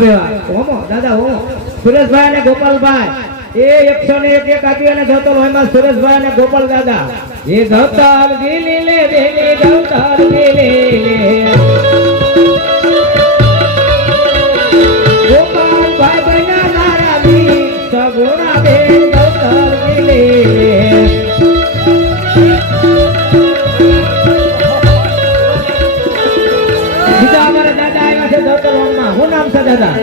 બેવા ઓમો દાદા ઓમો સુરેશભાઈ અને ગોપાલભાઈ એ 101 આપી અને ધોતર હોયમાં સુરેશભાઈ અને ગોપાલ દાદા એ ધોતર દિલી લે દેલી ધોતર દિલી લે ગોપાલભાઈ બના મારા દી સગુણા બે ધોતર દિલી લે બીજા અમારા દાદા આવ્યા છે ધોતર હોયમાં શું નામ છે દાદા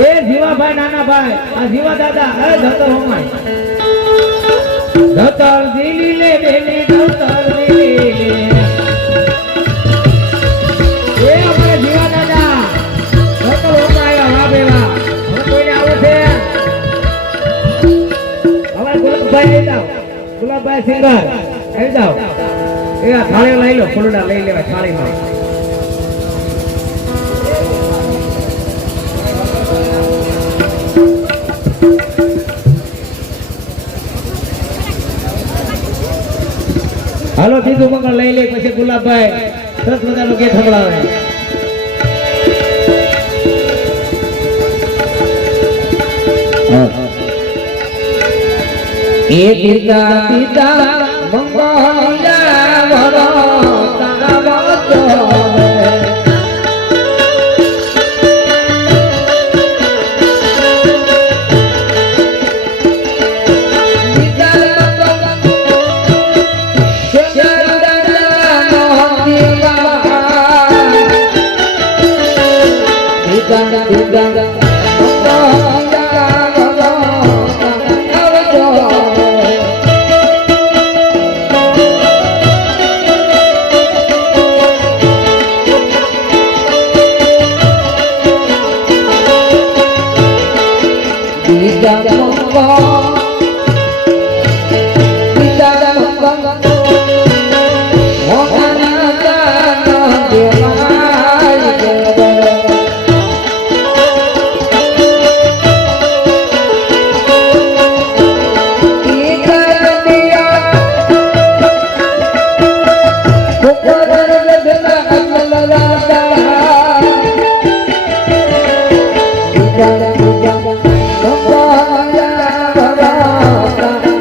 ए जीवा भाई नाना भाई आ जीवा दादा ए धतर होमाय धतर दिली ले बेली धतर दिली ले ए हमारे जीवा दादा धतर होमाय हा बेवा हम कोઈને આવો છે હવે ગુલાબભાઈ લઈ જાઓ ગુલાબભાઈ સિંગર આવી જાઓ એ આ થાળી લઈ લો ફૂલડા લઈ લેવા થાળીમાં હાલો બીજું મંગળ લઈ લે પછી ગુલાબભાઈ સરસ મજાનું ગીત સંભળાવે એ પિતા પિતા મંગળા વરો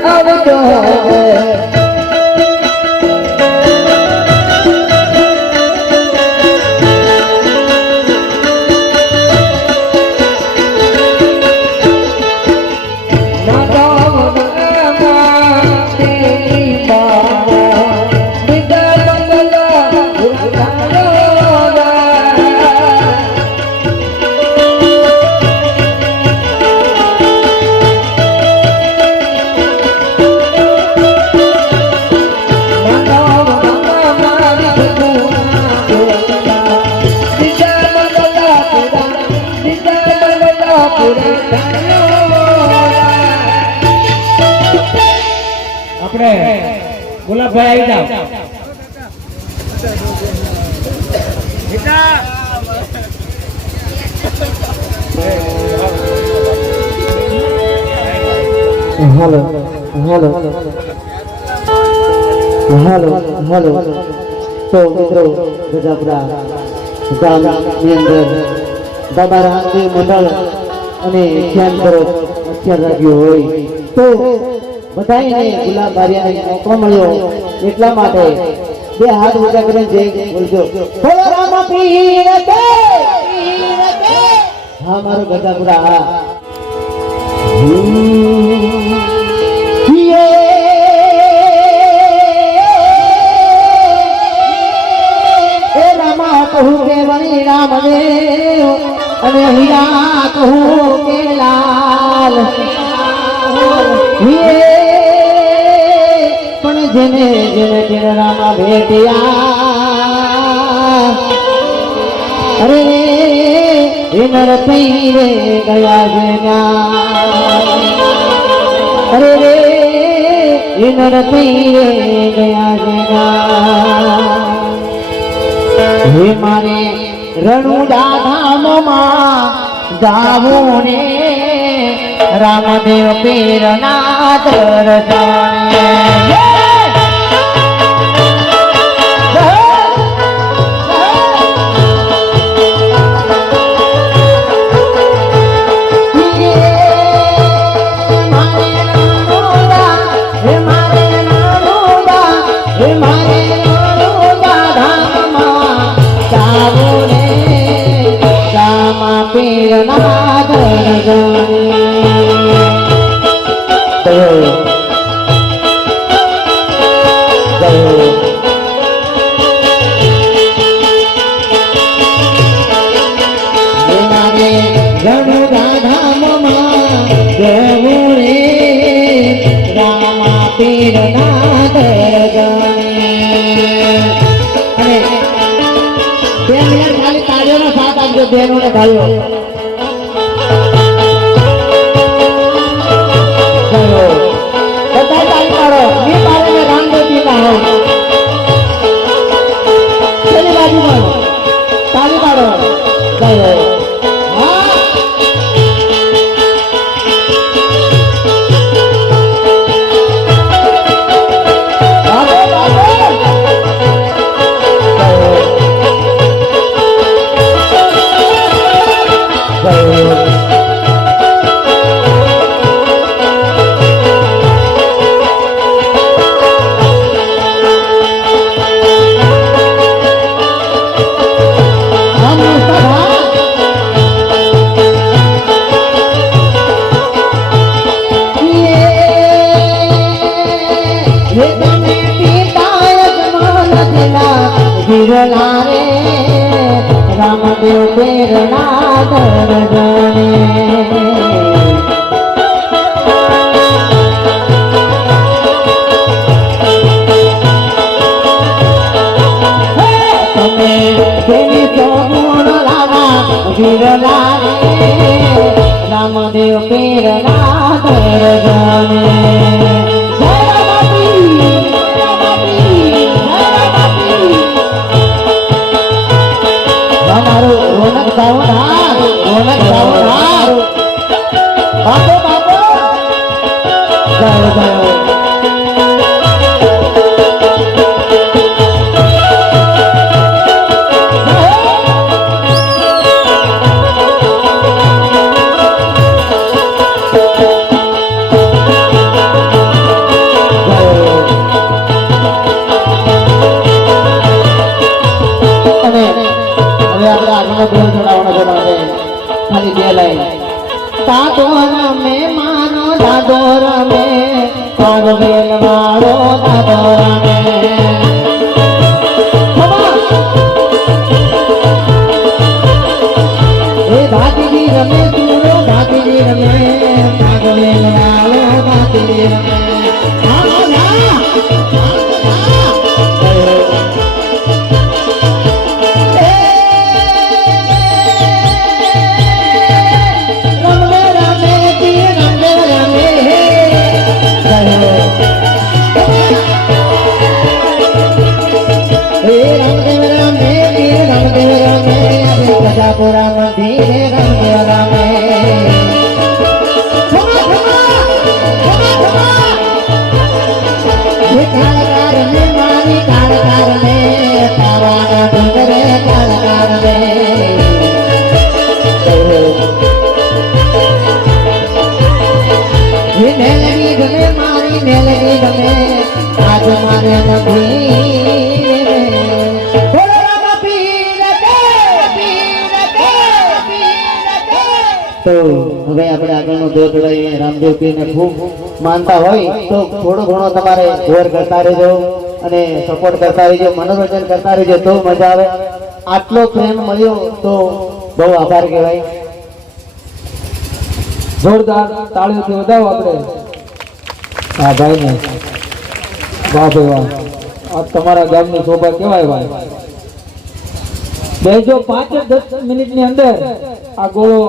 તાવતો આપણે ગુલાબભાઈ આવી જાઓ હાલો હાલો હાલો હાલો તો મિત્રો ગજાપુરા ગામની અંદર બાબા રામદેવ મંડળ અને ધ્યાન કરો અત્યાર રાખ્યો હોય તો બધાને ગુલાબ બારિયાને મોકો મળ્યો એટલા માટે બે હાથ ઊંચા કરીને જય બોલજો બોલો રામ પીર કે હા મારો ગજાપુરા હા कहूँ के बनी राम देव अरे हीरा कहूँ के लाल पण जेने जेने जेने रामा भेटिया अरे इनर पीरे गया जना अरे रे इनर पीरे गया जना हे मारे रणुजा धामમાં જાવું ને રામદેવ પીરના દર્શને ધામમાં જવું રે રામા પીરના દર્શને. અને 2 મિનિટ ખાલી તાળીઓનો સાથ આપજો બહેનોને ભાઈઓ. બધા તાળી પાડો. ની પાડે ને રામદેવજી ના હો. પેલી બાજુમાં તાળી પાડો. જય હો. હા. બાબો, બાબો. જય હો. જય હો. રામદેવ પ્રેરણા દર્શને. તમે તેની સગુણ લાલા વિરલા રે રામદેવ પ્રેરણા દર્શને. રોનક સાવધાન, રોનક સાવધાન. બાપો બાપો. જાઓ જાઓ. ખાલી 2 લાઈન. દાદો રમે માનો દાદો રમે પારવેલ વાળો દાદો રમે. એ ભાતીજી રમે સુરો ભાતીજી રમે પારવેલ વાળો ભાતીજી રમે. રામદેવપુરા મંદિરે રામદેવ રામે. કાળકાર ને મારી કાળકાર ને પાવાના ડુંગરે કાળકાર ને. મેલડી ગમે મારી મેલડી ગમે આજ મારે નથી. તો હવે આપણે આગળનો દોર લઈને રામદેવપીરને ખૂબ માનતા હોય તો થોડો ઘણો તમારે જોર કરતા રહેજો અને સપોર્ટ કરતા રહેજો, મનોરંજન કરતા રહેજો તો મજા આવે. આટલો પ્રેમ મળ્યો તો બહુ આભાર કહેવાય. જોરદાર તાળીઓથી વધાવો આપણે આ ભાઈને. વાહ ભાઈ વાહ, આ તમારા ગામની શોભા કેવાય ભાઈ. બેજો 5 જ 10 મિનિટની અંદર આ ગોળો